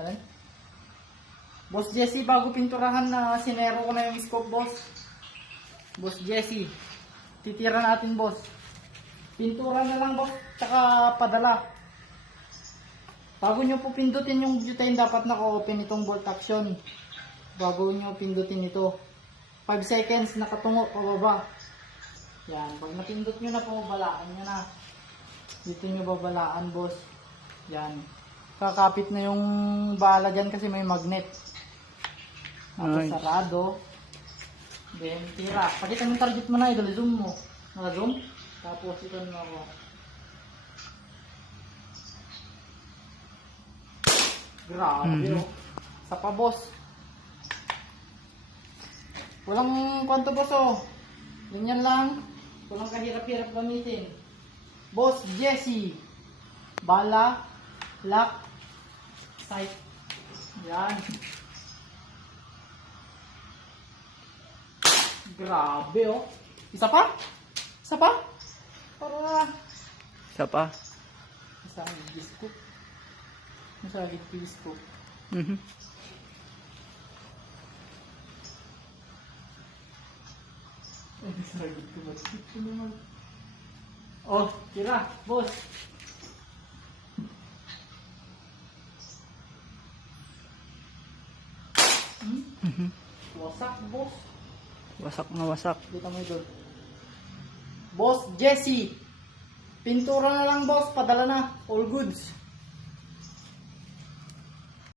Alin? Boss Jesse, bago pinturahan na sinero ko na yung scope, boss. Boss Jesse, titira natin, boss. Pintura na lang, boss, tsaka padala. Bago nyo po pindutin yung butane, dapat naka-open itong bolt action. Bago nyo pindutin ito. 5 seconds, nakatungo, pababa. Yan, pag napindot nyo na po, balaan nyo na. Dito nyo babalaan, boss. Yan. Kakapit na yung bala dyan kasi may magnet. Tapos sarado. Then, tira. Pakita mo yung target mo na, idol. Zoom mo. Naka-zoom? Tapos, ito na ako. Grabe, oh. Sa pa, boss. Walang kwanto, boss, oh. Ganyan lang. Walang kahirap-hirap gamitin. Boss Jesse. Bala. Lock. Sight. Yan. Grabe, oh. Isa pa? Isa pa? Para... Isa pa? Masagid disco. Masagid disco. Ay, masagid ko mag-disco naman. Oh, tira, boss. Wasak, boss. Wasak na wasak. Dito mo ito. Boss Jesse. Pintura na lang, boss. Padala na. All goods.